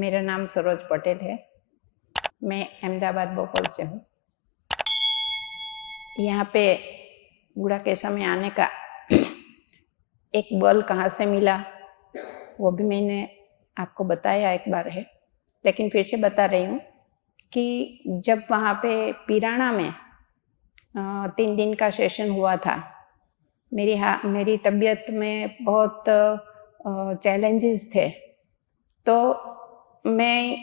मेरा नाम सरोज पटेल है। मैं अहमदाबाद भोपाल से हूँ। यहाँ पे गुड़ाकेशा में आने का एक बल कहाँ से मिला वो भी मैंने आपको बताया एक बार है, लेकिन फिर से बता रही हूँ कि जब वहाँ पे पिराना में 3 दिन का सेशन हुआ था, मेरी तबीयत में बहुत चैलेंजेस थे, तो मैं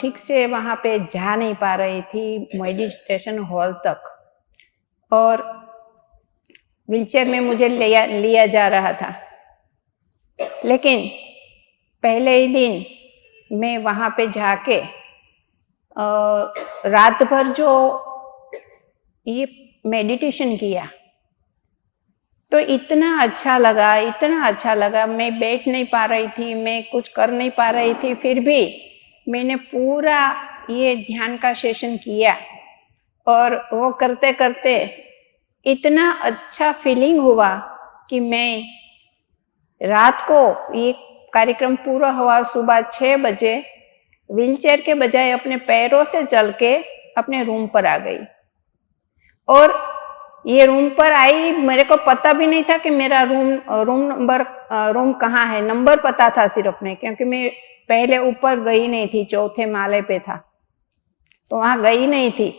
ठीक से वहाँ पे जा नहीं पा रही थी मेडिटेशन हॉल तक, और व्हीलचेयर में मुझे लिया जा रहा था। लेकिन पहले ही दिन मैं वहाँ पे जाके रात भर जो ये मेडिटेशन किया तो इतना अच्छा लगा। मैं बैठ नहीं पा रही थी, मैं कुछ कर नहीं पा रही थी, फिर भी मैंने पूरा ये ध्यान का सेशन किया और वो करते करते इतना अच्छा फीलिंग हुआ कि मैं रात को ये कार्यक्रम पूरा हुआ, सुबह 6 बजे व्हीलचेयर के बजाय अपने पैरों से चल के अपने रूम पर आ गई। और ये रूम पर आई, मेरे को पता भी नहीं था कि मेरा रूम कहाँ है। नंबर पता था सिर्फ में, क्योंकि मैं पहले ऊपर गई नहीं थी, 4थे माले पे था, तो वहाँ गई नहीं थी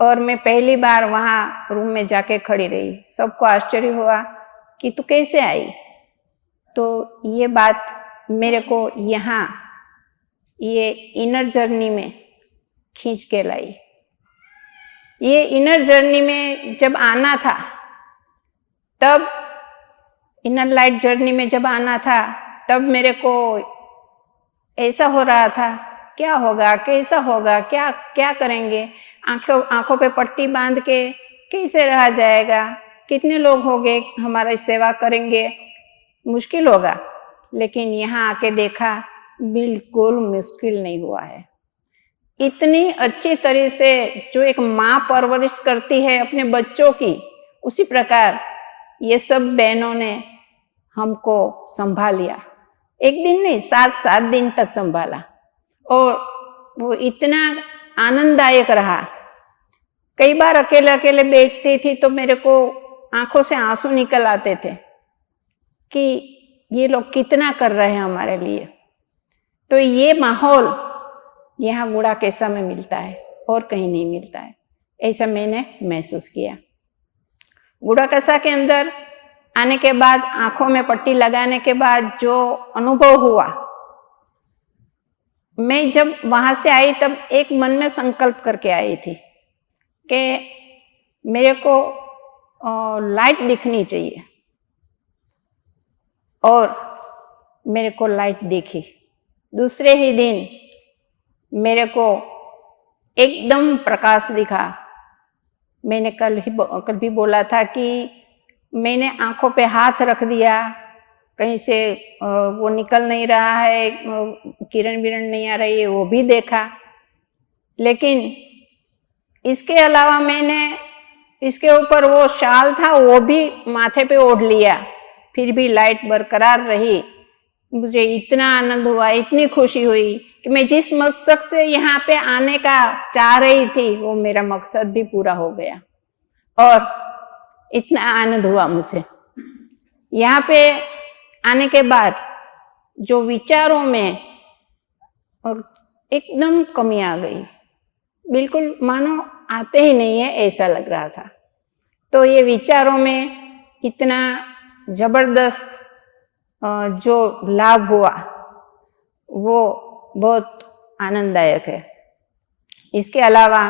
और मैं पहली बार वहाँ रूम में जाके खड़ी रही। सबको आश्चर्य हुआ कि तू कैसे आई। तो ये बात मेरे को यहाँ ये इनर जर्नी में खींच के लाई। ये इनर जर्नी में जब आना था, तब इनर लाइट जर्नी में जब आना था, तब मेरे को ऐसा हो रहा था, क्या होगा, कैसा होगा, क्या क्या करेंगे, आंखों पे पट्टी बांध के कैसे रहा जाएगा, कितने लोग होंगे हमारी सेवा करेंगे, मुश्किल होगा। लेकिन यहाँ आके देखा बिल्कुल मुश्किल नहीं हुआ है। इतनी अच्छी तरह से जो एक माँ परवरिश करती है अपने बच्चों की, उसी प्रकार ये सब बहनों ने हमको संभाल लिया। एक दिन नहीं, 7 दिन तक संभाला, और वो इतना आनंददायक रहा। कई बार अकेले अकेले बैठती थी तो मेरे को आंखों से आंसू निकल आते थे कि ये लोग कितना कर रहे हैं हमारे लिए। तो ये माहौल यहाँ गुड़ाकेशा में मिलता है और कहीं नहीं मिलता है, ऐसा मैंने महसूस किया। गुड़ाकेशा के अंदर आने के बाद, आंखों में पट्टी लगाने के बाद जो अनुभव हुआ, मैं जब वहां से आई तब एक मन में संकल्प करके आई थी कि मेरे को लाइट दिखनी चाहिए, और मेरे को लाइट दिखी। दूसरे ही दिन मेरे को एकदम प्रकाश दिखा। मैंने कल भी बोला था कि मैंने आंखों पे हाथ रख दिया, कहीं से वो निकल नहीं रहा है, किरण बिरण नहीं आ रही है, वो भी देखा। लेकिन इसके अलावा मैंने इसके ऊपर वो शाल था वो भी माथे पे ओढ़ लिया, फिर भी लाइट बरकरार रही। मुझे इतना आनंद हुआ, इतनी खुशी हुई कि मैं जिस मकसद से यहाँ पे आने का चाह रही थी वो मेरा मकसद भी पूरा हो गया, और इतना आनंद हुआ मुझे। यहाँ पे आने के बाद जो विचारों में और एकदम कमी आ गई, बिल्कुल मानो आते ही नहीं है ऐसा लग रहा था। तो ये विचारों में इतना जबरदस्त जो लाभ हुआ वो बहुत आनंददायक है। इसके अलावा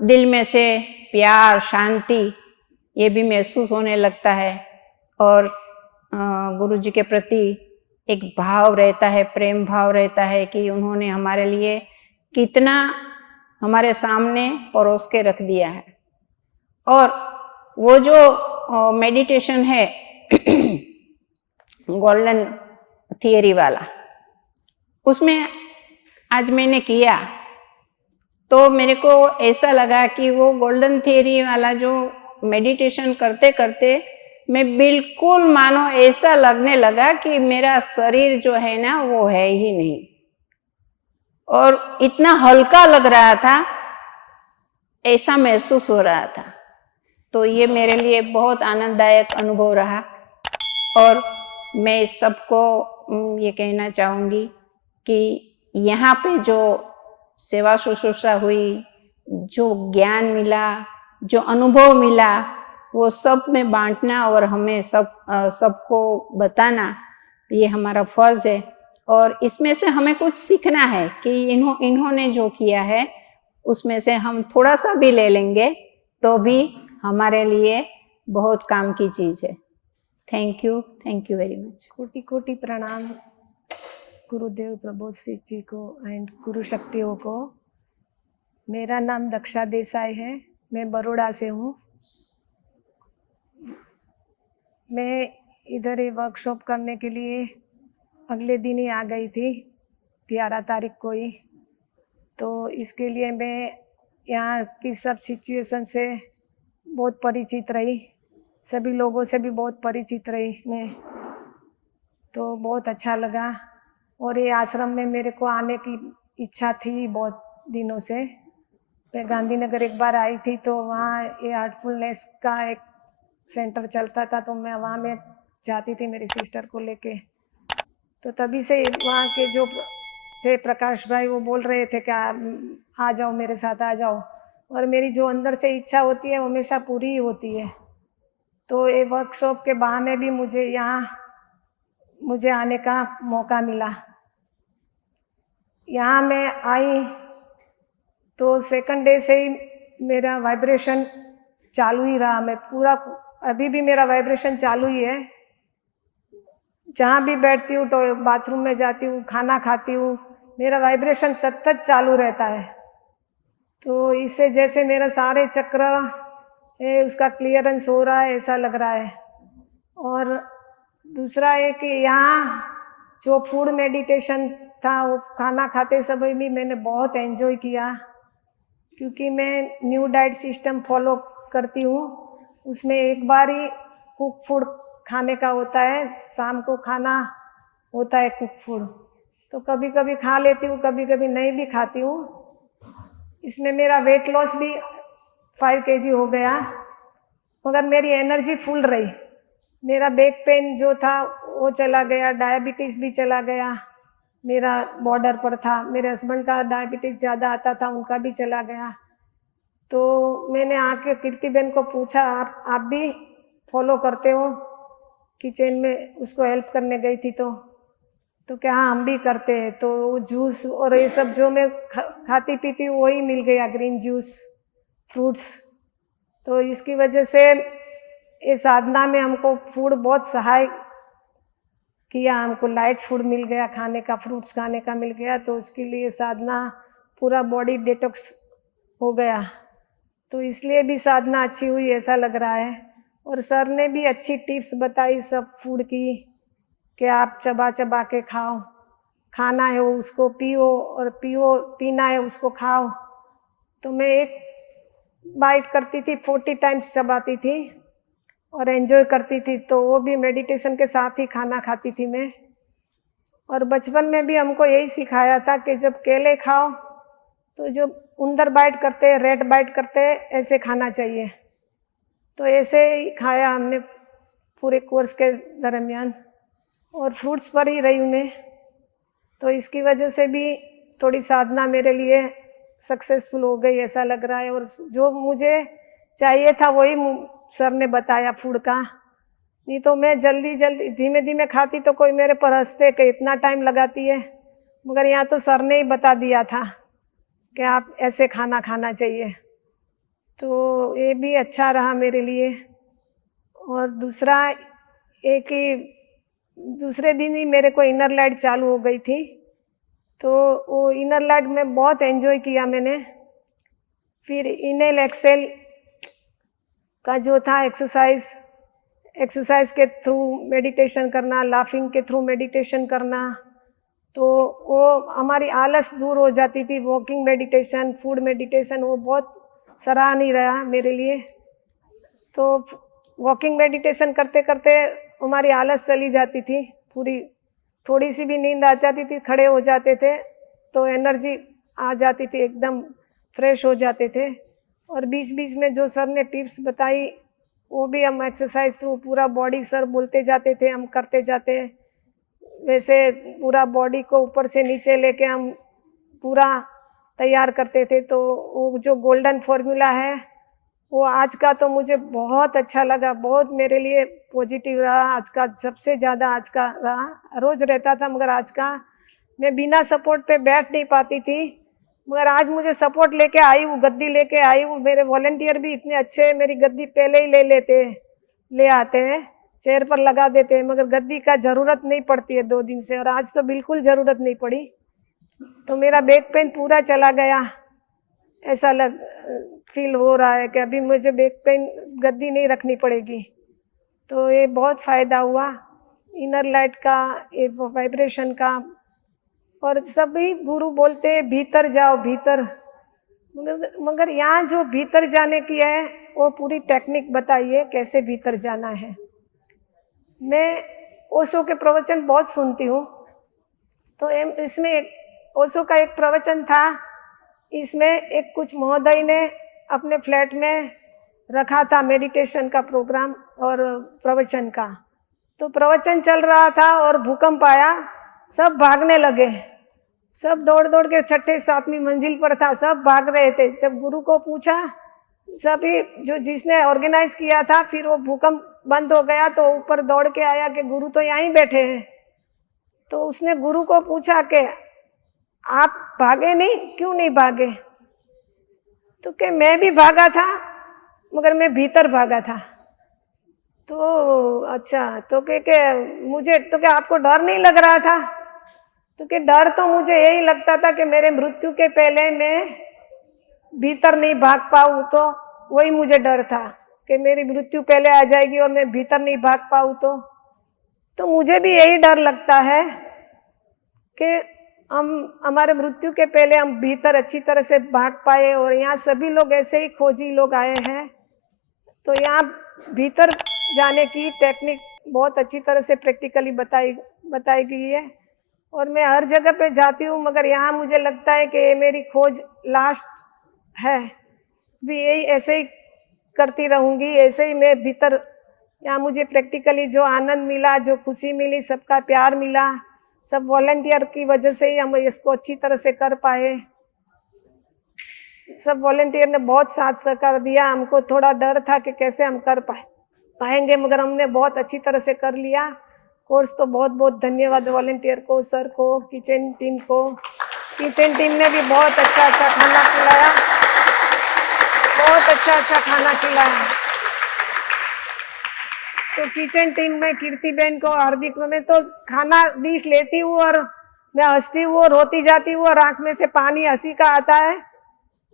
दिल में से प्यार, शांति ये भी महसूस होने लगता है, और गुरु जी के प्रति एक भाव रहता है, प्रेम भाव रहता है कि उन्होंने हमारे लिए कितना हमारे सामने परोस के रख दिया है। और वो जो मेडिटेशन है गोल्डन थियरी वाला, उसमें आज मैंने किया तो मेरे को ऐसा लगा कि वो गोल्डन थियरी वाला जो मेडिटेशन करते करते मैं बिल्कुल मानो ऐसा लगने लगा कि मेरा शरीर जो है ना वो है ही नहीं, और इतना हल्का लग रहा था, ऐसा महसूस हो रहा था। तो ये मेरे लिए बहुत आनंददायक अनुभव रहा और मैं सबको ये कहना चाहूँगी कि यहाँ पे जो सेवा शुश्रूषा हुई, जो ज्ञान मिला, जो अनुभव मिला, वो सब में बांटना और हमें सबको बताना, ये हमारा फर्ज है। और इसमें से हमें कुछ सीखना है कि इन्होंने जो किया है उसमें से हम थोड़ा सा भी ले लेंगे तो भी हमारे लिए बहुत काम की चीज़ है। Thank you very much. कोटि कोटि प्रणाम गुरुदेव प्रबोध सिंह जी को एंड गुरु शक्तियों को। मेरा नाम दक्षा देसाई है, मैं बड़ौदा से हूँ। मैं इधर ये वर्कशॉप करने के लिए अगले दिन ही आ गई थी, 11 तारीख को ही। तो इसके लिए मैं यहाँ की सब सिचुएशन से बहुत परिचित रही, सभी लोगों से भी बहुत परिचित रही मैं, तो बहुत अच्छा लगा। और ये आश्रम में मेरे को आने की इच्छा थी बहुत दिनों से। मैं गांधीनगर एक बार आई थी तो वहाँ ये हार्टफुलनेस का एक सेंटर चलता था, तो मैं वहाँ में जाती थी मेरी सिस्टर को लेके। तो तभी से वहाँ के जो थे प्रकाश भाई, वो बोल रहे थे कि आ जाओ मेरे साथ, आ जाओ। और मेरी जो अंदर से इच्छा होती है वो हमेशा पूरी ही होती है। तो ये वर्कशॉप के बहाने भी मुझे आने का मौका मिला। यहाँ मैं आई तो सेकंड डे से ही मेरा वाइब्रेशन चालू ही रहा। मैं पूरा अभी भी मेरा वाइब्रेशन चालू ही है। जहाँ भी बैठती हूँ तो बाथरूम में जाती हूँ, खाना खाती हूँ, मेरा वाइब्रेशन सतत चालू रहता है। तो इससे जैसे मेरा सारे चक्र है उसका क्लियरेंस हो रहा है ऐसा लग रहा है। और दूसरा है कि यहाँ जो फूड मेडिटेशन था वो खाना खाते समय भी मैंने बहुत एंजॉय किया, क्योंकि मैं न्यू डाइट सिस्टम फॉलो करती हूँ। उसमें एक बार ही कुक फूड खाने का होता है, शाम को खाना होता है कुक फूड। तो कभी कभी खा लेती हूँ, कभी कभी नहीं भी खाती हूँ। इसमें मेरा वेट लॉस भी 5 kg हो गया, मगर मेरी एनर्जी फुल रही। मेरा बैक पेन जो था वो चला गया, डायबिटीज़ भी चला गया, मेरा बॉर्डर पर था। मेरे हस्बैंड का डायबिटीज़ ज़्यादा आता था, उनका भी चला गया। तो मैंने आके कीर्ति बहन को पूछा, आप भी फॉलो करते हो? किचन में उसको हेल्प करने गई थी तो क्या हाँ हम भी करते हैं। तो वो जूस और ये सब जो मैं खाती पीती हूँ वही मिल गया, ग्रीन जूस, फ्रूट्स। तो इसकी वजह से ये साधना में हमको फूड बहुत सहाय किया, हमको लाइट फूड मिल गया खाने का, फ्रूट्स खाने का मिल गया। तो उसके लिए साधना पूरा बॉडी डिटॉक्स हो गया। तो इसलिए भी साधना अच्छी हुई ऐसा लग रहा है। और सर ने भी अच्छी टिप्स बताई सब फूड की, कि आप चबा चबा के खाओ, खाना है वो उसको पियो, और पीना है उसको खाओ। तो मैं एक बाइट करती थी, 40 टाइम्स चबाती थी और एंजॉय करती थी। तो वो भी मेडिटेशन के साथ ही खाना खाती थी मैं। और बचपन में भी हमको यही सिखाया था कि जब केले खाओ तो जो उंदर बाइट करते हैं, रेड बाइट करते हैं, ऐसे खाना चाहिए। तो ऐसे ही खाया हमने पूरे कोर्स के दरमियान, और फ्रूट्स पर ही रही हूँ मैं। तो इसकी वजह से भी थोड़ी साधना मेरे लिए सक्सेसफुल हो गई ऐसा लग रहा है। और जो मुझे चाहिए था वही सर ने बताया फूड का। नहीं तो मैं जल्दी धीमे धीमे खाती तो कोई मेरे पर हंसते कि इतना टाइम लगाती है, मगर यहाँ तो सर ने ही बता दिया था कि आप ऐसे खाना खाना चाहिए। तो ये भी अच्छा रहा मेरे लिए। और दूसरा एक ही दूसरे दिन ही मेरे को इनर लाइट चालू हो गई थी। तो वो इनर लाइट में बहुत एंजॉय किया मैंने। फिर इनहेल एक्सेल का जो था एक्सरसाइज के थ्रू मेडिटेशन करना, लाफिंग के थ्रू मेडिटेशन करना, तो वो हमारी आलस दूर हो जाती थी। वॉकिंग मेडिटेशन, फूड मेडिटेशन, वो बहुत सराहनीय रहा मेरे लिए। तो वॉकिंग मेडिटेशन करते करते हमारी आलस चली जाती थी पूरी। थोड़ी सी भी नींद आ जाती थी, खड़े हो जाते थे तो एनर्जी आ जाती थी, एकदम फ्रेश हो जाते थे। और बीच बीच में जो सर ने टिप्स बताई वो भी हम एक्सरसाइज थ्रू पूरा बॉडी सर बोलते जाते थे, हम करते जाते, वैसे पूरा बॉडी को ऊपर से नीचे लेके हम पूरा तैयार करते थे। तो वो जो गोल्डन फॉर्मूला है वो आज का तो मुझे बहुत अच्छा लगा, बहुत मेरे लिए पॉजिटिव रहा। आज का सबसे ज़्यादा आज का रहा। रोज़ रहता था मगर आज का मैं बिना सपोर्ट पे बैठ नहीं पाती थी, मगर आज मुझे सपोर्ट लेके आई हूँ, गद्दी लेके आई हूँ। मेरे वॉलंटियर भी इतने अच्छे, मेरी गद्दी पहले ही ले आते हैं, चेयर पर लगा देते हैं, मगर गद्दी का ज़रूरत नहीं पड़ती है 2 दिन से, और आज तो बिल्कुल ज़रूरत नहीं पड़ी। तो मेरा बैक पेन पूरा चला गया, ऐसा फील हो रहा है कि अभी मुझे बैक पेन गद्दी नहीं रखनी पड़ेगी। तो ये बहुत फ़ायदा हुआ इनर लाइट का, ये वाइब्रेशन का। और सभी गुरु बोलते हैं भीतर जाओ भीतर, मगर यहाँ जो भीतर जाने की है वो पूरी टेक्निक बताइए कैसे भीतर जाना है। मैं ओशो के प्रवचन बहुत सुनती हूँ, तो इसमें ओशो का एक प्रवचन था, इसमें एक कुछ महोदय ने अपने फ्लैट में रखा था मेडिटेशन का प्रोग्राम और प्रवचन का। तो प्रवचन चल रहा था और भूकंप आया, सब भागने लगे, सब दौड़ दौड़ के 6ठी 7वीं मंजिल पर था, सब भाग रहे थे। जब गुरु को पूछा, सभी जो जिसने ऑर्गेनाइज किया था, फिर वो भूकंप बंद हो गया तो ऊपर दौड़ के आया कि गुरु तो यहीं बैठे हैं। तो उसने गुरु को पूछा कि आप भागे नहीं, क्यों नहीं भागे? तो कि मैं भी भागा था मगर मैं भीतर भागा था। तो अच्छा, तो के मुझे तो क्या आपको डर नहीं लग रहा था? तो कि डर तो मुझे यही लगता था कि मेरे मृत्यु के पहले मैं भीतर नहीं भाग पाऊँ, तो वही मुझे डर था कि मेरी मृत्यु पहले आ जाएगी और मैं भीतर नहीं भाग पाऊँ। तो मुझे भी यही डर लगता है कि हमारे मृत्यु के पहले हम भीतर अच्छी तरह से भाग पाए। और यहाँ सभी लोग ऐसे ही खोजी लोग आए हैं, तो यहाँ भीतर जाने की टेक्निक बहुत अच्छी तरह से प्रैक्टिकली बताई गई है। और मैं हर जगह पे जाती हूँ, मगर यहाँ मुझे लगता है कि ये मेरी खोज लास्ट है, भी यही ऐसे ही करती रहूँगी, ऐसे ही मैं भीतर। यहाँ मुझे प्रैक्टिकली जो आनंद मिला, जो खुशी मिली, सबका प्यार मिला, सब वॉलंटियर की वजह से ही हम इसको अच्छी तरह से कर पाए। सब वॉलंटियर ने बहुत साथ सहकार दिया। हमको थोड़ा डर था कि कैसे हम कर पाएंगे, मगर हमने बहुत अच्छी तरह से कर लिया कोर्स। तो बहुत बहुत धन्यवाद वॉलंटियर को, सर को, किचन टीम को। किचन टीम ने भी बहुत अच्छा खाना खिलाया, बहुत अच्छा खाना खिलाया। तो किचन टीम में कीर्ति बहन को, हार्दिक, में तो खाना डिश लेती हूँ और मैं हंसती हूँ और रोती जाती हूँ और आंख में से पानी हंसी का आता है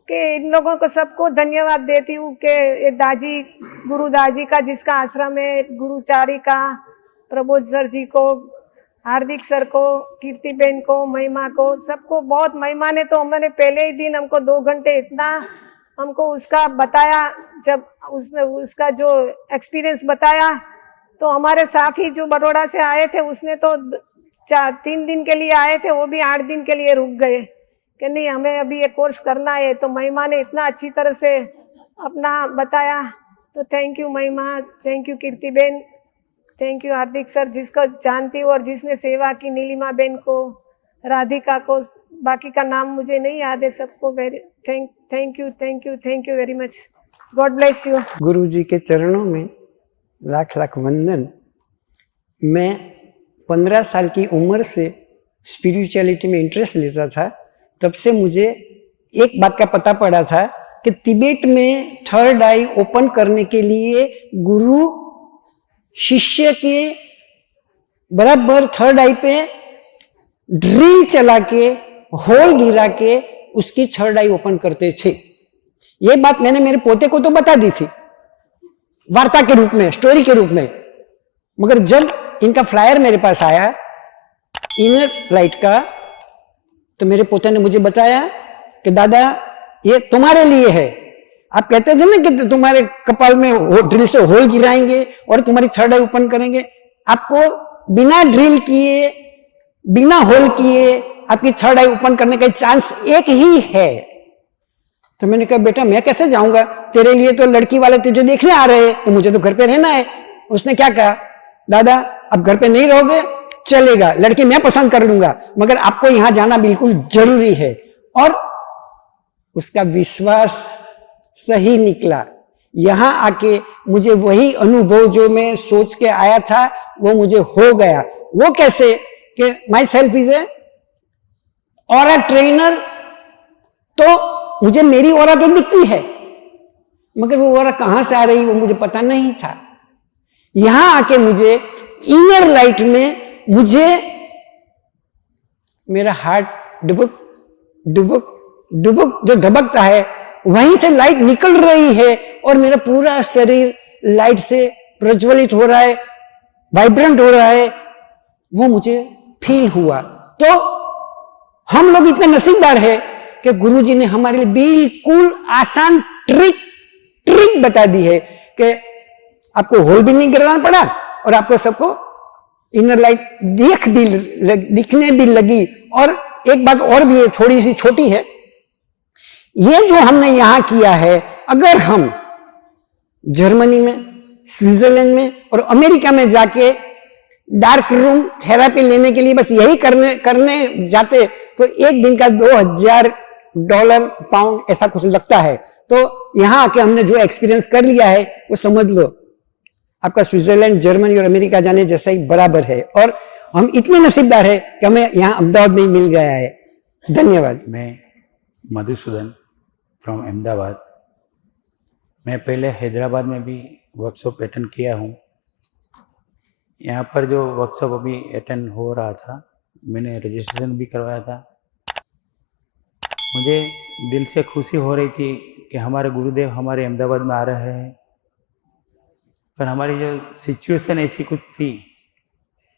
कि इन लोगों को सबको धन्यवाद देती हूँ कि दाजी, गुरु दाजी का जिसका आश्रम है, गुरुचारी का, प्रबोध सर जी को, हार्दिक सर को, कीर्ति बहन को, महिमा को, सबको बहुत। महिमा ने तो हमारे पहले ही दिन हमको 2 घंटे इतना हमको उसका बताया, जब उसने उसका जो एक्सपीरियंस बताया, तो हमारे साथी जो बड़ौदा से आए थे उसने तो 3 दिन के लिए आए थे, वो भी 8 दिन के लिए रुक गए कि नहीं हमें अभी ये कोर्स करना है। तो महिमा ने इतना अच्छी तरह से अपना बताया, तो थैंक यू महिमा, थैंक यू कीर्ति बहन, थैंक यू हार्दिक सर, जिसको जानती हूँ और जिसने सेवा की, नीलिमा बहन को, राधिका को, बाकी का नाम मुझे नहीं याद है, सबको thank you very much. God bless you. गुरु जी के चरणों में लाख लाख वंदन। मैं 15 साल की उम्र से स्पिरिचुअलिटी में इंटरेस्ट लेता था। तब से मुझे एक बात का पता पड़ा था कि तिब्बत में 3rd आई ओपन करने के लिए गुरु शिष्य के बराबर 3rd आई पे ड्रिल चला के, होल गिरा के उसकी 3rd आई ओपन करते थे। ये बात मैंने मेरे पोते को तो बता दी थी वार्ता के रूप में, स्टोरी के रूप में, मगर जब इनका फ्लायर मेरे पास आया इनर लाइट का, तो मेरे पोते ने मुझे बताया कि दादा ये तुम्हारे लिए है। आप कहते थे ना कि तुम्हारे कपाल में ड्रिल से होल गिराएंगे और तुम्हारी 3rd आई ओपन करेंगे। आपको बिना ड्रिल किए, बिना होल किए आपकी थर्ड आई ओपन करने का चांस एक ही है। तो मैंने कहा बेटा मैं कैसे जाऊंगा, तेरे लिए तो लड़की वाले तुझे देखने आ रहे हैं, तो मुझे तो घर पे रहना है। उसने क्या कहा, दादा अब घर पे नहीं रहोगे चलेगा, लड़की मैं पसंद कर लूंगा, मगर आपको यहां जाना बिल्कुल जरूरी है। और उसका विश्वास सही निकला। यहां आके मुझे वही अनुभव जो मैं सोच के आया था वो मुझे हो गया। वो कैसे कि my self is a aura trainer, तो मुझे मेरी ऑरा तो दिखती है मगर वो ऑरा कहां से आ रही वो मुझे पता नहीं था। यहां आके मुझे इनर लाइट में मुझे मेरा हार्ट डुबुक डुबुक डुबुक जो धबकता है वहीं से लाइट निकल रही है और मेरा पूरा शरीर लाइट से प्रज्वलित हो रहा है, वाइब्रेंट हो रहा है, वो मुझे फील हुआ। तो हम लोग इतने नसीबदार है कि गुरुजी ने हमारे लिए बिल्कुल आसान ट्रिक बता दी है कि आपको होल भी नहीं गिराना पड़ा और आपको सबको इनर लाइट दिखने भी लगी। और एक बात और भी है, थोड़ी सी छोटी है, ये जो हमने यहां किया है, अगर हम जर्मनी में, स्विट्जरलैंड में और अमेरिका में जाके डार्क रूम थेरापी लेने के लिए बस यही करने जाते तो एक दिन का $2000 पाउंड ऐसा कुछ लगता है। तो यहां आके हमने जो एक्सपीरियंस कर लिया है वो समझ लो आपका स्विट्जरलैंड, जर्मनी और अमेरिका जाने जैसा ही बराबर है। और हम इतने नसीबदार है कि हमें यहाँ अहमदाबाद में मिल गया है। धन्यवाद। मैं मधुसूदन फ्रॉम अहमदाबाद। मैं पहले हैदराबाद में भी वर्कशॉप अटेंड किया हूँ। यहाँ पर जो वर्कशॉप अभी अटेंड हो रहा था मैंने रजिस्ट्रेशन भी करवाया था। मुझे दिल से खुशी हो रही थी कि हमारे गुरुदेव हमारे अहमदाबाद में आ रहे हैं, पर हमारी जो सिचुएशन ऐसी कुछ थी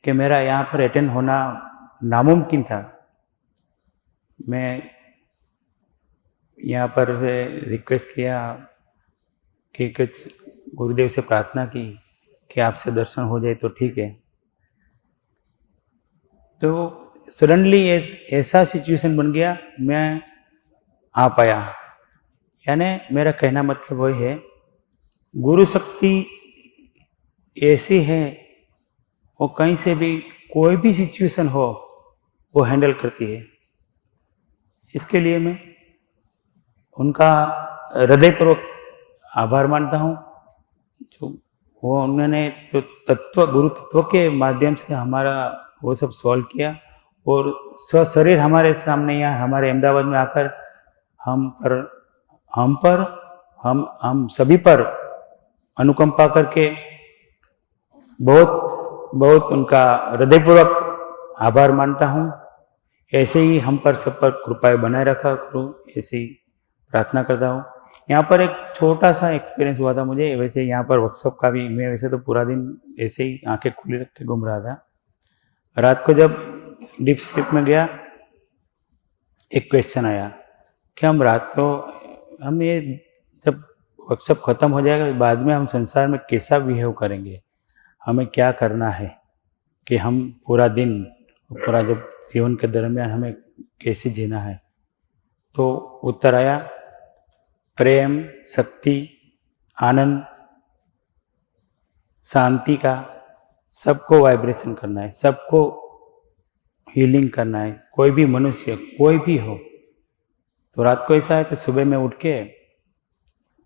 कि मेरा यहाँ पर अटेंड होना नामुमकिन था। मैं यहाँ पर से रिक्वेस्ट किया कि कुछ गुरुदेव से प्रार्थना की कि आपसे दर्शन हो जाए तो ठीक है। तो सडनली ऐसा सिचुएशन बन गया, मैं आ पाया। यानी मेरा कहना मतलब वही है, गुरु शक्ति ऐसी है वो कहीं से भी कोई भी सिचुएशन हो वो हैंडल करती है। इसके लिए मैं उनका हृदयपूर्वक आभार मानता हूँ। जो वो उन्होंने जो गुरु तत्व के माध्यम से हमारा वो सब सॉल्व किया और सशरीर हमारे सामने यहाँ हमारे अहमदाबाद में आकर हम सभी पर अनुकंपा करके बहुत उनका हृदयपूर्वक आभार मानता हूँ। ऐसे ही हम पर सब पर कृपा बनाए रखा करो, ऐसे ही प्रार्थना करता हूँ। यहाँ पर एक छोटा सा एक्सपीरियंस हुआ था मुझे। वैसे यहाँ पर वर्कशॉप का भी मैं वैसे तो पूरा दिन ऐसे ही आंखें खुली रख के घूम रहा था। रात को जब डीप स्लीप में गया एक क्वेश्चन आया कि हम ये जब वर्कशॉप खत्म हो जाएगा बाद में हम संसार में कैसा बिहेव करेंगे, हमें क्या करना है कि हम पूरा दिन पूरा जब जीवन के दरमियान हमें कैसे जीना है। तो उत्तर आया प्रेम, शक्ति, आनंद, शांति का सबको वाइब्रेशन करना है, सबको हीलिंग करना है। कोई भी मनुष्य कोई भी हो। तो रात को ऐसा है कि सुबह में उठ के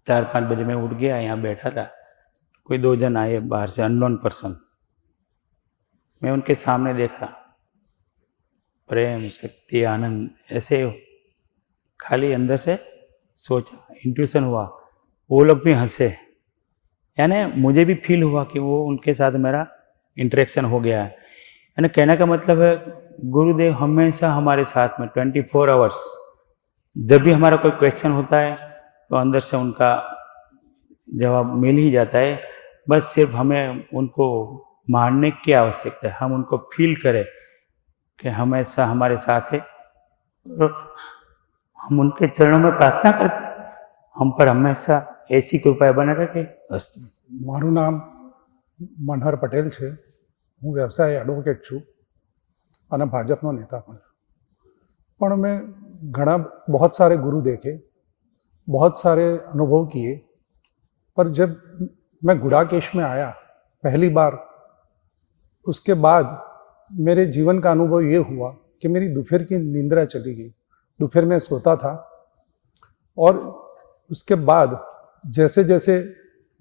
4-5 बजे में उठ गया, यहाँ बैठा था, कोई 2 जन आए बाहर से, अननोन पर्सन। मैं उनके सामने देखा, प्रेम, शक्ति, आनंद, ऐसे खाली अंदर से सोचा, इंट्यूशन हुआ। वो लोग भी हंसे, यानी मुझे भी फील हुआ कि वो उनके साथ मेरा इंटरेक्शन हो गया है। यानी कहने का मतलब है गुरुदेव हमेशा हमारे साथ में 24 आवर्स। जब भी हमारा कोई क्वेश्चन होता है तो अंदर से उनका जवाब मिल ही जाता है। बस सिर्फ हमें उनको मानने की आवश्यकता है, हम उनको फील करें कि हमेशा हमारे साथ है। तो हम उनके चरणों में प्रार्थना करते हैं, हम पर हमेशा ऐसी कृपा बने रखे। अस्तु। મારું નામ મનહર પટેલ છે. હું વ્યવસાય એડવોકેટ છું અને ભાજપનો નેતા પણ છું. પણ મેં बहुत सारे गुरु देखे, बहुत सारे अनुभव किए, पर जब मैं गुड़ाकेश में आया पहली बार, उसके बाद मेरे जीवन का अनुभव ये हुआ कि मेरी दोपहर की निंद्रा चली गई। दोपहर में सोता था और उसके बाद जैसे जैसे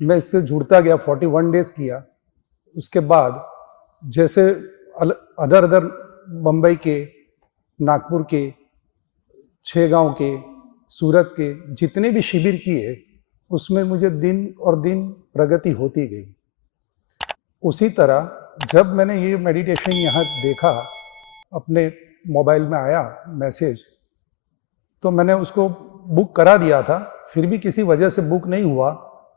मैं इससे जुड़ता गया, 41 डेज किया, उसके बाद जैसे अदर मुंबई के, नागपुर के, 6 गांव के, सूरत के जितने भी शिविर किए, उसमें मुझे दिन और दिन प्रगति होती गई। उसी तरह जब मैंने ये मेडिटेशन यहाँ देखा, अपने मोबाइल में आया मैसेज, तो मैंने उसको बुक करा दिया था, फिर भी किसी वजह से बुक नहीं हुआ।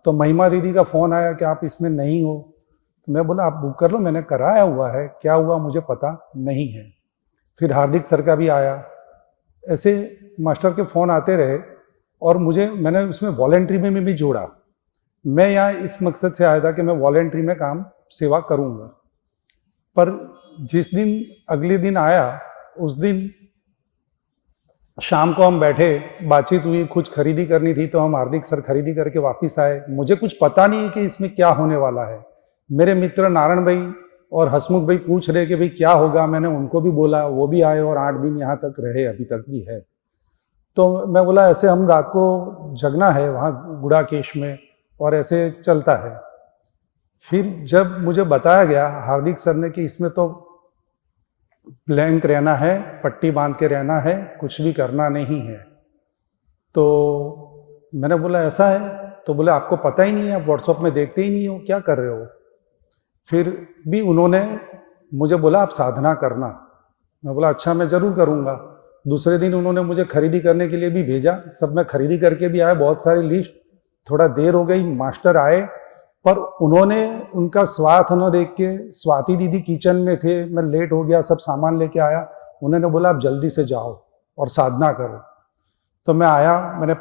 तो महिमा दीदी का फ़ोन आया कि आप इसमें नहीं हो। तो मैं बोला आप बुक कर लो, मैंने कराया हुआ है, क्या हुआ मुझे पता नहीं है। फिर हार्दिक सर का भी आया। ऐसे मास्टर के फ़ोन आते रहे और मैंने उसमें वॉलेंट्री में भी जोड़ा। मैं यहाँ इस मकसद से आया था कि मैं वॉलेंट्री में काम सेवा करूँगा। पर जिस दिन अगले दिन आया, उस दिन शाम को हम बैठे, बातचीत हुई, कुछ खरीदी करनी थी, तो हम हार्दिक सर खरीदी करके वापस आए। मुझे कुछ पता नहीं है कि इसमें क्या होने वाला है। मेरे मित्र नारायण भाई और हसमुख भाई पूछ रहे कि भाई क्या होगा। मैंने उनको भी बोला, वो भी आए और 8 दिन यहाँ तक रहे, अभी तक भी है। तो मैं बोला ऐसे हम रात को जगना है वहाँ गुड़ाकेश में, और ऐसे चलता है। फिर जब मुझे बताया गया हार्दिक सर ने कि इसमें तो ब्लैंक रहना है, पट्टी बांध के रहना है, कुछ भी करना नहीं है। तो मैंने बोला ऐसा है? तो बोले आपको पता ही नहीं है, आप व्हाट्सएप में देखते ही नहीं हो, क्या कर रहे हो। फिर भी उन्होंने मुझे बोला आप साधना करना। मैं बोला अच्छा मैं ज़रूर करूँगा। दूसरे दिन उन्होंने मुझे खरीदी करने के लिए भी भेजा। सब मैं खरीदी करके भी आया, बहुत सारी लिस्ट। थोड़ा देर हो गई, मास्टर आए, पर उन्होंने उनका स्वार्थ न देख के, स्वाति दीदी किचन में थे, मैं लेट हो गया, सब सामान लेके आया। उन्होंने बोला आप जल्दी से जाओ और साधना करो। तो मैं आया, मैंने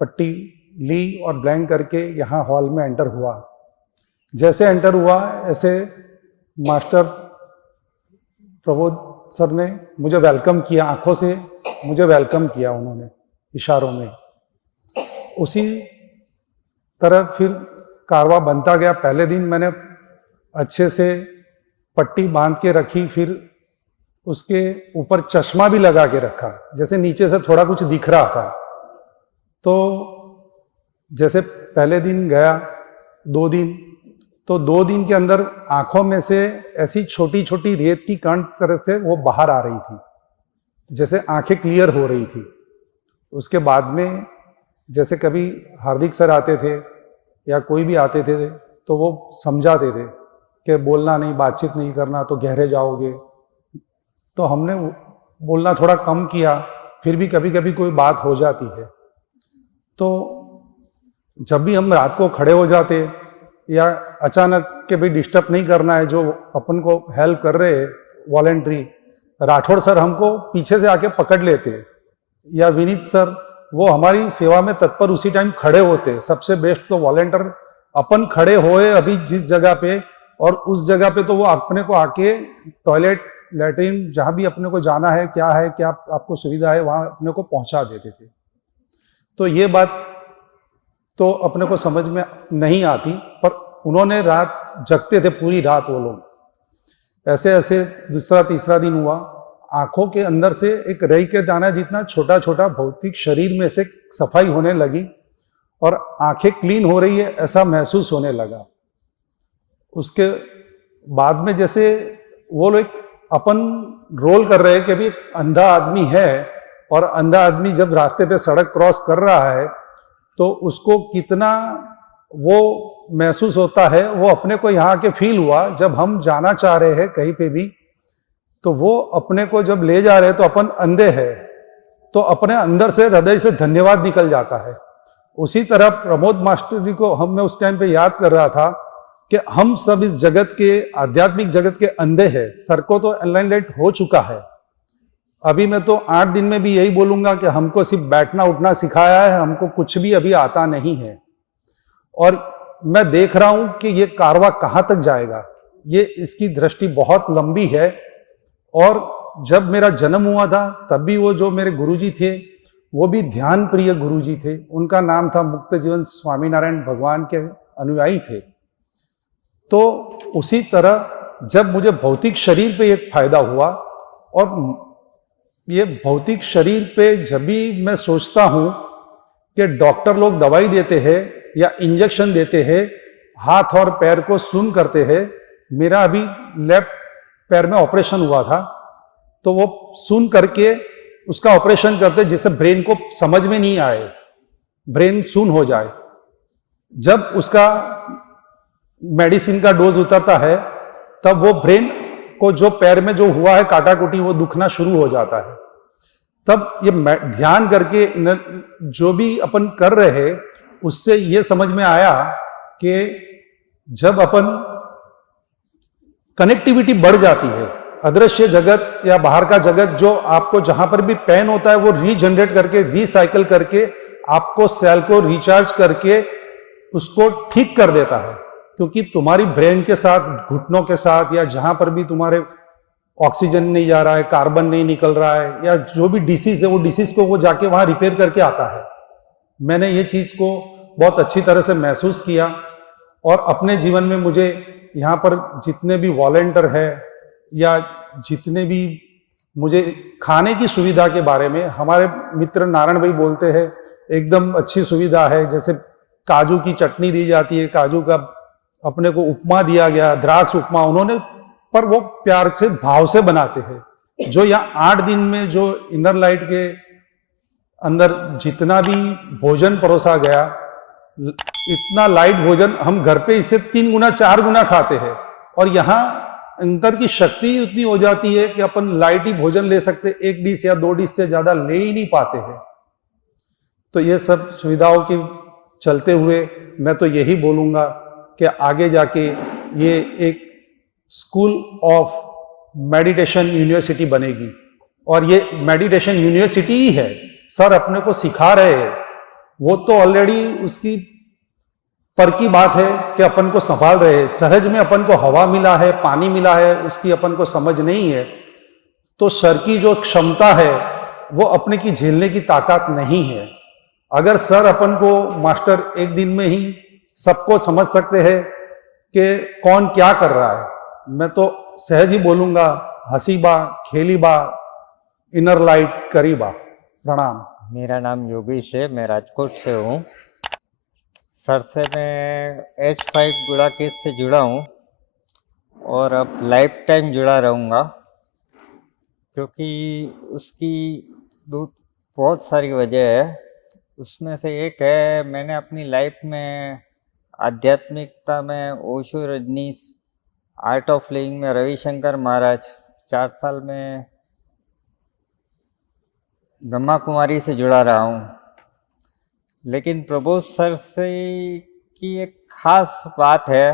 पट्टी ली और ब्लैंक करके यहाँ हॉल में एंटर हुआ। जैसे एंटर हुआ, ऐसे मास्टर प्रबोध सर ने मुझे वेलकम किया, आंखों से मुझे वेलकम किया उन्होंने, इशारों में। उसी तरह फिर कारवा बनता गया। पहले दिन मैंने अच्छे से पट्टी बांध के रखी, फिर उसके ऊपर चश्मा भी लगा के रखा, जैसे नीचे से थोड़ा कुछ दिख रहा था। तो जैसे पहले दिन गया, 2 दिन, तो 2 दिन के अंदर आंखों में से ऐसी छोटी छोटी रेत की कण तरह से वो बाहर आ रही थी, जैसे आंखें क्लियर हो रही थी। उसके बाद में जैसे कभी हार्दिक सर आते थे या कोई भी आते थे, तो वो समझाते थे कि बोलना नहीं, बातचीत नहीं करना, तो गहरे जाओगे। तो हमने बोलना थोड़ा कम किया, फिर भी कभी कभी कोई बात हो जाती है। तो जब भी हम रात को खड़े हो जाते या अचानक के भी डिस्टर्ब नहीं करना है, जो अपन को हेल्प कर रहे हैं वॉलेंट्री, राठौड़ सर हमको पीछे से आके पकड़ लेते, या विनीत सर, वो हमारी सेवा में तत्पर उसी टाइम खड़े होते। सबसे बेस्ट तो वॉलेंटियर अपन खड़े होए अभी जिस जगह पे, और उस जगह पे तो वो अपने को आके टॉयलेट, लैट्रिन, जहाँ भी अपने को जाना है, क्या आपको सुविधा है, वहाँ अपने को पहुँचा देते थे। तो ये बात तो अपने को समझ में नहीं आती, पर उन्होंने रात जगते थे, पूरी रात वो लोग। ऐसे ऐसे दूसरा तीसरा दिन हुआ, आंखों के अंदर से एक रई के दाना जितना छोटा छोटा भौतिक शरीर में से सफाई होने लगी और आंखें क्लीन हो रही है, ऐसा महसूस होने लगा। उसके बाद में जैसे वो लोग अपन रोल कर रहे हैं कि अभी अंधा आदमी है, और अंधा आदमी जब रास्ते पे सड़क क्रॉस कर रहा है तो उसको कितना वो महसूस होता है, वो अपने को यहाँ के फील हुआ। जब हम जाना चाह रहे हैं कहीं पे भी, तो वो अपने को जब ले जा रहे हैं, तो अपन अंधे हैं, तो अपने अंदर से, हृदय से धन्यवाद निकल जाता है। उसी तरह प्रमोद मास्टर जी को मैं उस टाइम पे याद कर रहा था कि हम सब इस जगत के, आध्यात्मिक जगत के अंधे हैं। सर को तो एनलाइनमेंट हो चुका है। अभी मैं तो 8 दिन में भी यही बोलूंगा कि हमको सिर्फ बैठना उठना सिखाया है, हमको कुछ भी अभी आता नहीं है। और मैं देख रहा हूं कि ये कारवा कहाँ तक जाएगा, ये इसकी दृष्टि बहुत लंबी है। और जब मेरा जन्म हुआ था तब भी वो जो मेरे गुरुजी थे वो भी ध्यान प्रिय गुरुजी थे। उनका नाम था मुक्त जीवन स्वामीनारायण भगवान के अनुयायी थे। तो उसी तरह जब मुझे भौतिक शरीर पे एक फायदा हुआ, और ये भौतिक शरीर पे जब भी मैं सोचता हूँ कि डॉक्टर लोग दवाई देते हैं या इंजेक्शन देते हैं, हाथ और पैर को सुन करते हैं। मेरा अभी लेफ्ट पैर में ऑपरेशन हुआ था, तो वो सुन करके उसका ऑपरेशन करते जिससे ब्रेन को समझ में नहीं आए, ब्रेन सुन हो जाए। जब उसका मेडिसिन का डोज उतरता है तब वो ब्रेन को जो पैर में जो हुआ है काटाकुटी वो दुखना शुरू हो जाता है। तब ये ध्यान करके जो भी अपन कर रहे हैं उससे ये समझ में आया कि जब अपन कनेक्टिविटी बढ़ जाती है, अदृश्य जगत या बाहर का जगत जो आपको जहां पर भी पेन होता है वो रीजनरेट करके रिसाइकल करके आपको सेल को रिचार्ज करके उसको ठीक कर देता है। क्योंकि तुम्हारी ब्रेन के साथ, घुटनों के साथ, या जहां पर भी तुम्हारे ऑक्सीजन नहीं जा रहा है, कार्बन नहीं निकल रहा है, या जो भी डिसीज है वो डिसीज को वो जाके वहां रिपेयर करके आता है। मैंने ये चीज को बहुत अच्छी तरह से महसूस किया, और अपने जीवन में मुझे यहाँ पर जितने भी वॉलंटियर है या जितने भी मुझे खाने की सुविधा के बारे में हमारे मित्र नारायण भाई बोलते हैं एकदम अच्छी सुविधा है। जैसे काजू की चटनी दी जाती है, काजू का अपने को उपमा दिया गया, द्राक्ष उपमा उन्होंने, पर वो प्यार से भाव से बनाते हैं। जो यहाँ 8 दिन में जो इनर लाइट के अंदर जितना भी भोजन परोसा गया, इतना लाइट भोजन हम घर पे इससे 3 गुना 4 गुना खाते हैं, और यहाँ अंदर की शक्ति उतनी हो जाती है कि अपन लाइट ही भोजन ले सकते, 1 डिश या 2 डिश से ज्यादा ले ही नहीं पाते हैं। तो ये सब सुविधाओं के चलते हुए मैं तो यही बोलूंगा कि आगे जाके ये एक स्कूल ऑफ मेडिटेशन यूनिवर्सिटी बनेगी, और ये मेडिटेशन यूनिवर्सिटी ही है। सर अपने को सिखा रहे हैं, वो तो ऑलरेडी उसकी पर की बात है कि अपन को संभाल रहे हैं। सहज में अपन को हवा मिला है, पानी मिला है, उसकी अपन को समझ नहीं है। तो सर की जो क्षमता है वो अपने की झेलने की ताकत नहीं है। अगर सर अपन को मास्टर एक दिन में ही सबको समझ सकते हैं कि कौन क्या कर रहा है, मैं तो सहज ही बोलूंगा, हंसी बा, खेली बा, इनर लाइट करी बा। प्रणाम। मेरा नाम योगेश है, मैं राजकोट से हूँ। सर से मैं H5 गुड़ा केस से जुड़ा हूँ और अब लाइफ टाइम जुड़ा रहूँगा, क्योंकि उसकी बहुत सारी वजह है। उसमें से एक है, मैंने अपनी लाइफ में आध्यात्मिकता में Osho Rajneesh, art of living में रविशंकर महाराज, 4 साल में ब्रह्मा कुमारी से जुड़ा रहा हूँ। लेकिन प्रबोध सर से की एक खास बात है,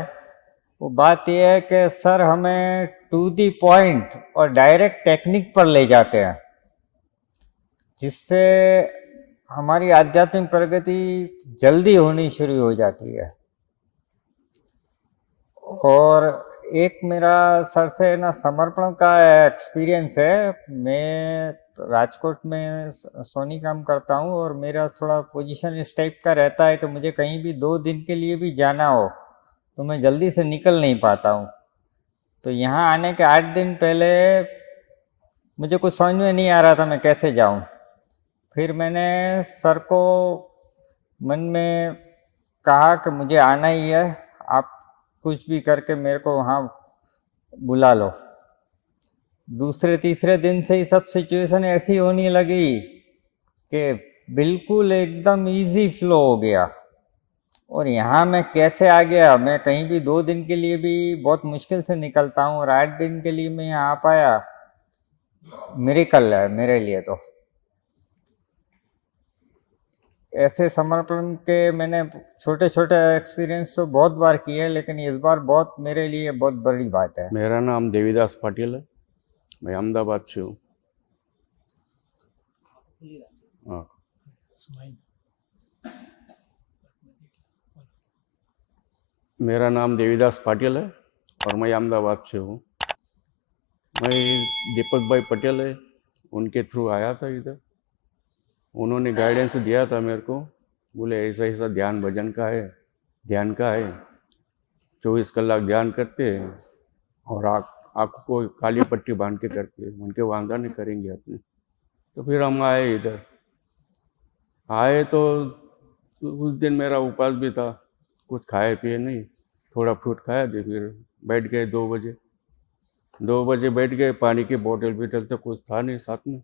वो बात यह है कि सर हमें टू दी पॉइंट और डायरेक्ट टेक्निक पर ले जाते हैं, जिससे हमारी आध्यात्मिक प्रगति जल्दी होनी शुरू हो जाती है। और एक मेरा सर से ना समर्पण का एक्सपीरियंस है। मैं राजकोट में सोनी काम करता हूँ और मेरा थोड़ा पोजीशन इस टाइप का रहता है कि मुझे कहीं भी 2 दिन के लिए भी जाना हो तो मैं जल्दी से निकल नहीं पाता हूँ। तो यहाँ आने के 8 दिन पहले मुझे कुछ समझ में नहीं आ रहा था मैं कैसे जाऊँ। फिर मैंने सर को मन में कहा कि मुझे आना ही है, आप कुछ भी करके मेरे को वहाँ बुला लो। दूसरे तीसरे दिन से ही सब सिचुएशन ऐसी होने लगी कि बिल्कुल एकदम इजी फ्लो हो गया। और यहाँ मैं कैसे आ गया, मैं कहीं भी 2 दिन के लिए भी बहुत मुश्किल से निकलता हूँ और 8 दिन के लिए मैं यहाँ आ पाया, मिरेकल है मेरे लिए। तो ऐसे समर्पण के मैंने छोटे छोटे एक्सपीरियंस तो बहुत बार किए, लेकिन इस बार बहुत मेरे लिए बहुत बड़ी बात है। मेरा नाम देवीदास पाटिल है, मैं अहमदाबाद से हूँ। हाँ, मेरा नाम देवीदास पाटिल है और मैं अहमदाबाद से हूँ। मैं दीपक भाई पटेल है, उनके थ्रू आया था इधर। उन्होंने गाइडेंस दिया था मेरे को, बोले ऐसा ऐसा ध्यान भजन का है, ध्यान का है, 24 कलाक ध्यान करते हैं और आँख को काली पट्टी बांध के करते हैं। उनके वादा नहीं करेंगे अपने। तो फिर हम आए इधर। आए तो उस दिन मेरा उपवास भी था, कुछ खाए पिए नहीं, थोड़ा फ्रूट खाया थे। फिर बैठ गए 2 बजे। 2 बजे बैठ गए, पानी की बोतल तो कुछ था नहीं साथ में।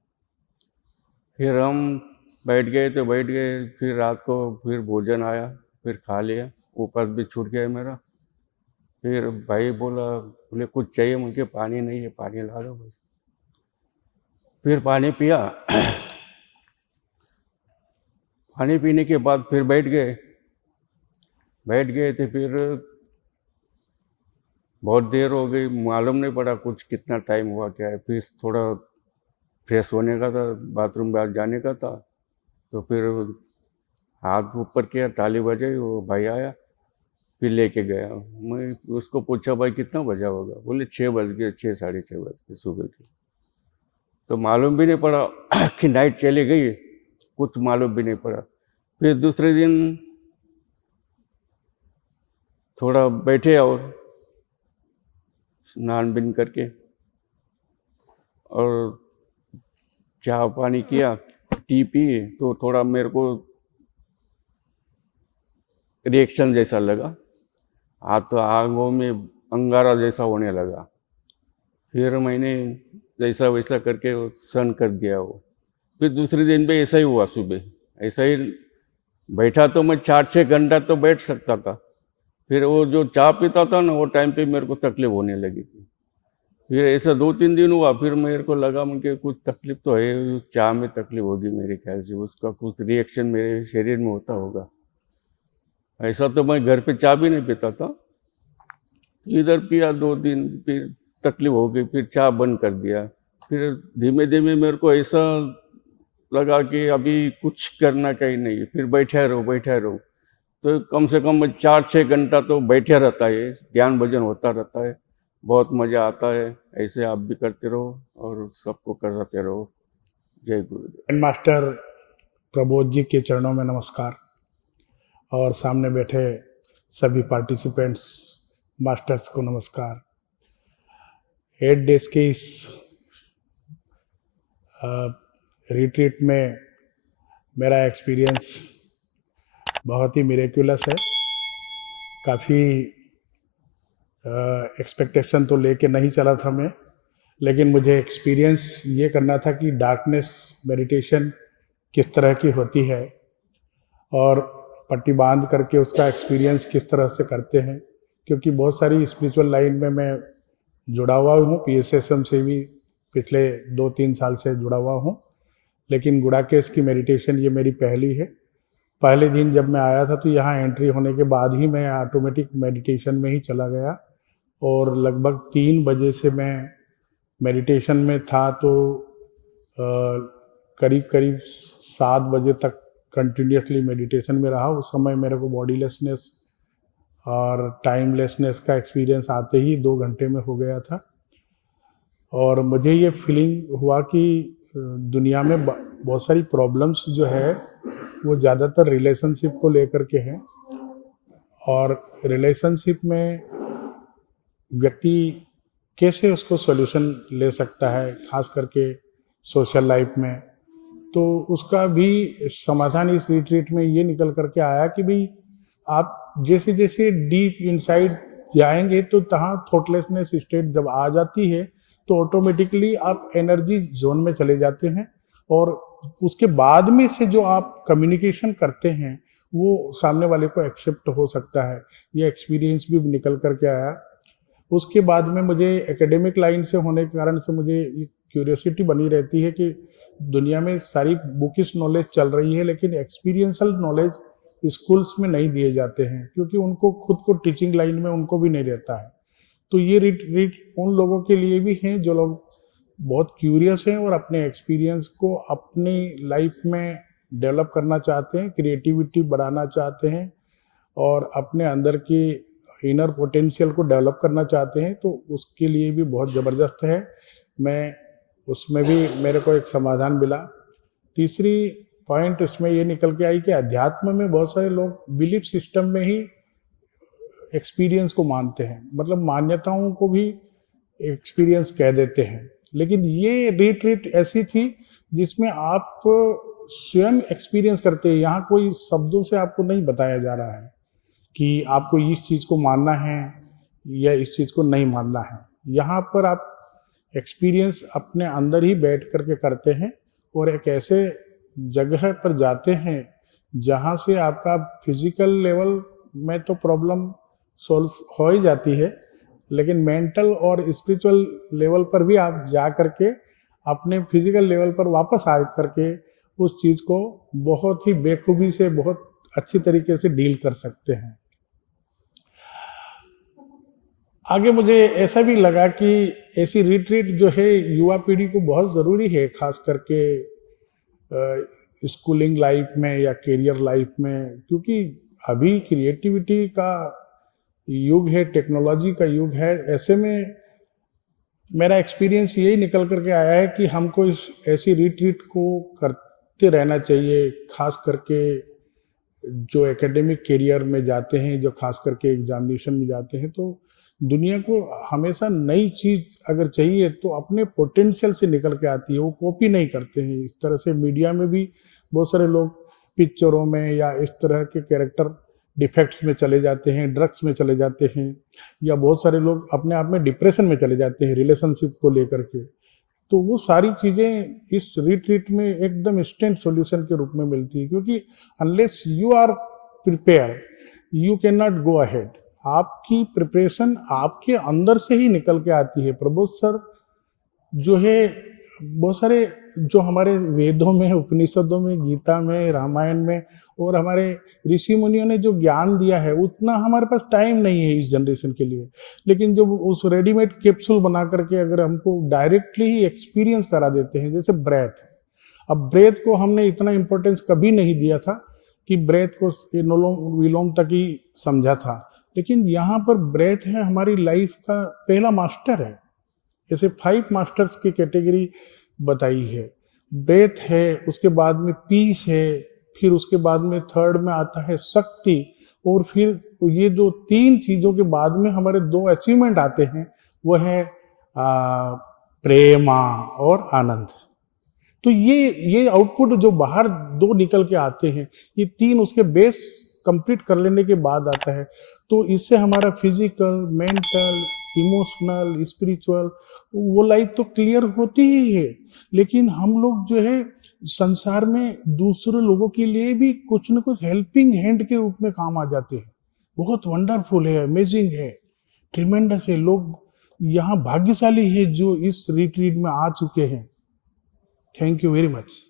फिर हम बैठ गए। फिर रात को फिर भोजन आया, फिर खा लिया, उपवास भी छूट गया मेरा। फिर भाई बोले कुछ चाहिए? मुझे पानी नहीं है, पानी ला दो भाई। फिर पानी पिया। पानी पीने के बाद फिर बैठ गए थे। फिर बहुत देर हो गई, मालूम नहीं पड़ा कुछ कितना टाइम हुआ क्या है। फिर थोड़ा फ्रेश होने का था, बाथरूम बाहर जाने का था। तो फिर हाथ ऊपर किया, ताली बजाई, वो भाई आया, फिर लेके गया। मैं उसको पूछा भाई कितना बजा होगा? बोले 6 बज गए, 6 साढ़े 6 बज गए सुबह के। तो मालूम भी नहीं पड़ा कि नाइट चली गई, कुछ मालूम भी नहीं पड़ा। फिर दूसरे दिन थोड़ा बैठे और स्नान बिन करके और चाय पानी किया, टी पी, तो थोड़ा मेरे को रिएक्शन जैसा लगा, तो आंखों में अंगारा जैसा होने लगा। फिर मैंने जैसा वैसा करके सहन कर दिया वो। फिर दूसरे दिन भी ऐसा ही हुआ, सुबह ऐसा ही बैठा। तो मैं 4-6 घंटा तो बैठ सकता था। फिर वो जो चाय पीता था ना, वो टाइम पे मेरे को तकलीफ होने लगी थी। फिर ऐसा 2-3 दिन हुआ। फिर मेरे को लगा मुझे कुछ तकलीफ तो है, चाय में तकलीफ होगी मेरे ख्याल से, उसका कुछ रिएक्शन मेरे शरीर में होता होगा। ऐसा तो मैं घर पे चाय भी नहीं पीता था। इधर पिया 2 दिन, फिर तकलीफ हो गई, फिर चाय बंद कर दिया। फिर धीमे धीमे मेरे को ऐसा लगा कि अभी कुछ करना चाहिए नहीं, फिर बैठा रहो। तो कम से कम 4-6 घंटा तो बैठे रहता है, ध्यान भजन होता रहता है, बहुत मज़ा आता है। ऐसे आप भी करते रहो और सबको कराते रहो। जय गुरुदेव। मास्टर प्रबोध जी के चरणों में नमस्कार, और सामने बैठे सभी पार्टिसिपेंट्स मास्टर्स को नमस्कार। 8 डेज के इस रिट्रीट में मेरा एक्सपीरियंस बहुत ही मिरेक्युलस है। काफ़ी एक्सपेक्टेशन तो लेके नहीं चला था मैं, लेकिन मुझे एक्सपीरियंस ये करना था कि डार्कनेस मेडिटेशन किस तरह की होती है और पट्टी बांध करके उसका एक्सपीरियंस किस तरह से करते हैं। क्योंकि बहुत सारी स्पिरिचुअल लाइन में मैं जुड़ा हुआ हूँ, PSSM से भी पिछले 2-3 साल से जुड़ा हुआ हूँ, लेकिन गुड़ाकेश की मेडिटेशन ये मेरी पहली है। पहले दिन जब मैं आया था तो यहाँ एंट्री होने के बाद ही मैं ऑटोमेटिक मेडिटेशन में ही चला गया, और लगभग 3 बजे से मैं मेडिटेशन में था। तो करीब 7 बजे तक कंटिन्यूसली मेडिटेशन में रहा। उस समय मेरे को बॉडीलेसनेस और टाइमलेसनेस का एक्सपीरियंस आते ही 2 घंटे में हो गया था। और मुझे ये फीलिंग हुआ कि दुनिया में बहुत सारी प्रॉब्लम्स जो है वो ज़्यादातर रिलेशनशिप को लेकर के हैं, और रिलेशनशिप में व्यक्ति कैसे उसको सॉल्यूशन ले सकता है, खास करके सोशल लाइफ में। तो उसका भी समाधान इस रिट्रीट में ये निकल करके आया कि भाई आप जैसे जैसे डीप इनसाइड जाएंगे तो तहाँ थॉटलेसनेस स्टेट जब आ जाती है तो ऑटोमेटिकली आप एनर्जी जोन में चले जाते हैं, और उसके बाद में से जो आप कम्युनिकेशन करते हैं वो सामने वाले को एक्सेप्ट हो सकता है। ये एक्सपीरियंस भी निकल करके आया। उसके बाद में मुझे एकेडमिक लाइन से होने के कारण से मुझे क्यूरियोसिटी बनी रहती है कि दुनिया में सारी बुकिश नॉलेज चल रही है, लेकिन एक्सपीरियंशियल नॉलेज स्कूल्स में नहीं दिए जाते हैं, क्योंकि उनको खुद को टीचिंग लाइन में उनको भी नहीं रहता है। तो ये रिट्रीट उन लोगों के लिए भी हैं जो लोग बहुत क्यूरियस हैं और अपने एक्सपीरियंस को अपनी लाइफ में डेवलप करना चाहते हैं, क्रिएटिविटी बढ़ाना चाहते हैं और अपने अंदर की इनर पोटेंशियल को डेवलप करना चाहते हैं। तो उसके लिए भी बहुत ज़बरदस्त है। मैं उसमें भी मेरे को एक समाधान मिला। तीसरी पॉइंट इसमें ये निकल के आई कि अध्यात्म में बहुत सारे लोग बिलीफ सिस्टम में ही एक्सपीरियंस को मानते हैं, मतलब मान्यताओं को भी एक्सपीरियंस कह देते हैं। लेकिन ये रिट्रीट ऐसी थी जिसमें आप स्वयं एक्सपीरियंस करते हैं। यहाँ कोई शब्दों से आपको नहीं बताया जा रहा है कि आपको इस चीज़ को मानना है या इस चीज़ को नहीं मानना है। यहाँ पर आप एक्सपीरियंस अपने अंदर ही बैठ करके करते हैं और एक ऐसे जगह पर जाते हैं जहाँ से आपका फिजिकल लेवल में तो प्रॉब्लम सॉल्व हो ही जाती है, लेकिन मेंटल और स्पिरिचुअल लेवल पर भी आप जा करके अपने फिजिकल लेवल पर वापस आ करके उस चीज़ को बहुत ही बेखूबी से बहुत अच्छी तरीके से डील कर सकते हैं। आगे मुझे ऐसा भी लगा कि ऐसी रिट्रीट जो है युवा पीढ़ी को बहुत ज़रूरी है, खास करके स्कूलिंग लाइफ में या करियर लाइफ में, क्योंकि अभी क्रिएटिविटी का युग है, टेक्नोलॉजी का युग है। ऐसे में मेरा एक्सपीरियंस यही निकल करके आया है कि हमको इस ऐसी रिट्रीट को करते रहना चाहिए, खास करके जो एकेडमिक करियर में जाते हैं, जो खास करके एग्जामिनेशन में जाते हैं। तो दुनिया को हमेशा नई चीज़ अगर चाहिए तो अपने पोटेंशियल से निकल के आती है, वो कॉपी नहीं करते हैं। इस तरह से मीडिया में भी बहुत सारे लोग पिक्चरों में या इस तरह के कैरेक्टर डिफेक्ट्स में चले जाते हैं, ड्रग्स में चले जाते हैं, या बहुत सारे लोग अपने आप में डिप्रेशन में चले जाते हैं रिलेशनशिप को लेकर के। तो वो सारी चीज़ें इस रिट्रीट में एकदम इंस्टेंट सॉल्यूशन के रूप में मिलती है, क्योंकि unless you are prepare you can not go ahead. आपकी प्रिपरेशन आपके अंदर से ही निकल के आती है। प्रबोध सर जो है बहुत सारे जो हमारे वेदों में, उपनिषदों में, गीता में, रामायण में और हमारे ऋषि मुनियों ने जो ज्ञान दिया है, उतना हमारे पास टाइम नहीं है इस जनरेशन के लिए। लेकिन जब उस रेडीमेड कैप्सूल बना करके अगर हमको डायरेक्टली ही एक्सपीरियंस करा देते हैं, जैसे ब्रेथ, अब ब्रेथ को हमने इतना इम्पोर्टेंस कभी नहीं दिया था कि ब्रेथ को अनुलोम विलोम तक ही समझा था, लेकिन यहाँ पर ब्रेथ है हमारी लाइफ का पहला मास्टर है। जैसे 5 मास्टर्स की कैटेगरी बताई है, ब्रेथ है, उसके बाद में पीस है, फिर उसके बाद में थर्ड में आता है शक्ति, और फिर ये जो 3 चीज़ों के बाद में हमारे 2 अचीवमेंट आते हैं, वो है प्रेमा और आनंद। तो ये आउटपुट जो बाहर 2 निकल के आते हैं, ये 3 उसके बेस कंप्लीट कर लेने के बाद आता है। तो इससे हमारा फिजिकल, मेंटल, इमोशनल, स्पिरिचुअल वो लाइफ तो क्लियर होती ही है। लेकिन हम लोग जो है संसार में दूसरे लोगों के लिए भी कुछ न कुछ हेल्पिंग हैंड के रूप में काम आ जाते हैं। बहुत वंडरफुल है, अमेजिंग है, ट्रिमेंडस है। लोग यहाँ भाग्यशाली है जो इस रिट्रीट में आ चुके हैं। Thank you very much.